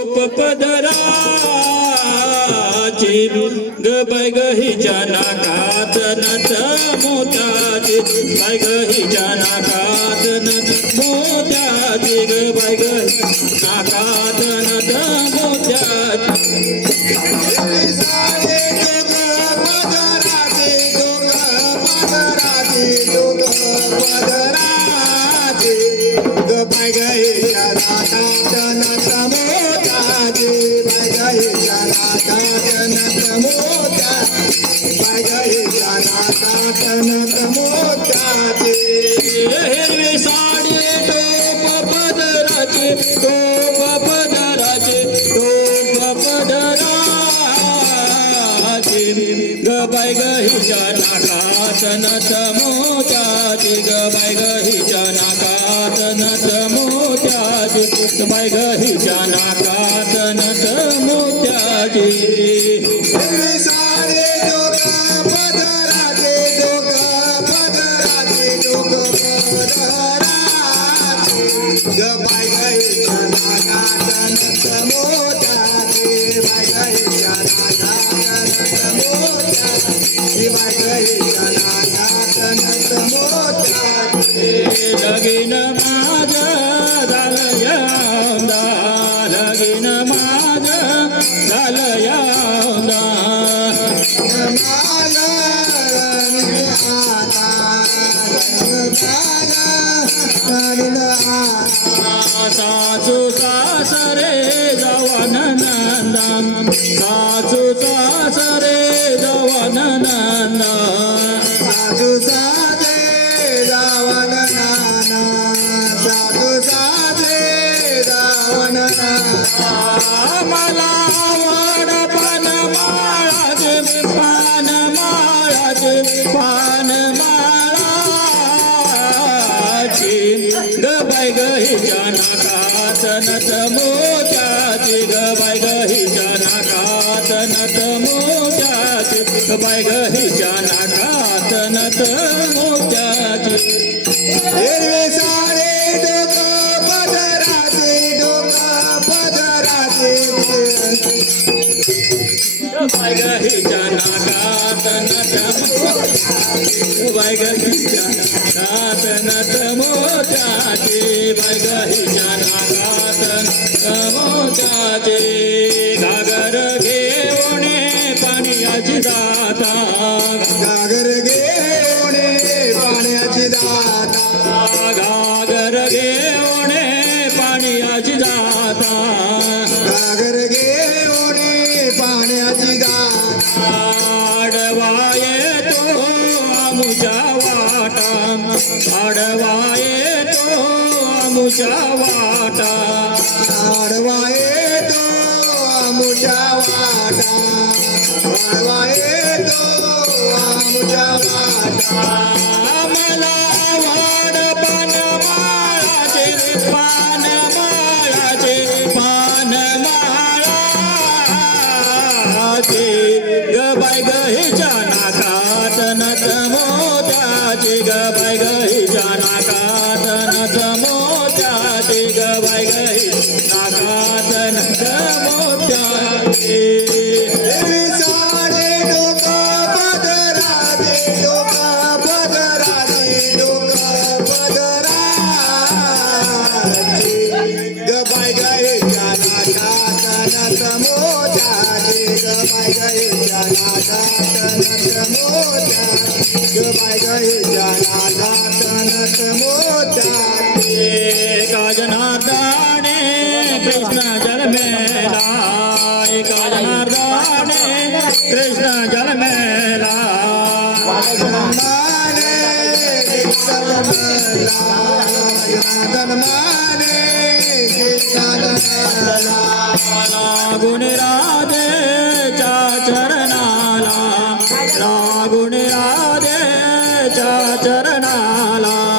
पदराची ग बाय ग हिच्या नाकात नथ मोत्याची हिरवी साडी टोप पदराची टोप पदराची टोप पदराची ग बाय ग हिच्या नाकात नथ मोत्याची ग बाय ग हिच्या नाकात नथ मोत्याची बाय ग हिच्या नाकात नथ मोत्याची. लगीन माझ झालं यंदा लगीन माझ झालं यंदा सासू सासरे जवान नंदा सासू सासरे जवान नंदा साधू साधे रावण नाना साधू साधे रावण नाना मला आवड पान पान पान ग बाय ग हिच्या नाकात नथ मोत्याची ग बाय ग हिच्या नाकात नथ मोत्याची ग बाय ग हिच्या नाकात नथ मोत्याची हिरवे सारे डोक पदराचे डोक पदराचे. बाय ग हिच्या नाकात नथ बाय ग हिच्या हिच्या नाकात नथ मोत्याची घागर घेऊन पाण्याची दाता. गागर घेऊन पाण्याची दाता. घागर घेऊन पाण्याची दाता. गागर घेऊन पाण्याची दाता. आडवा येतो आमुच्या वाटा आडवा येतो आमुच्या वाटा आडवा येतो आमुच्या वाटा आडवा येतो आमुच्या वाटा मला वाड पान माळाचे पान माळाचे पान माळाचे. ग बाय ग हिच्या नाकात नथ ग बाय ग हिच्या नाकात नथ ग बाय ग हिच्या नाकात गबाय जाना जाना मोजा गबाय कृष्ण कृष्ण चरणाला लागून చరణాలా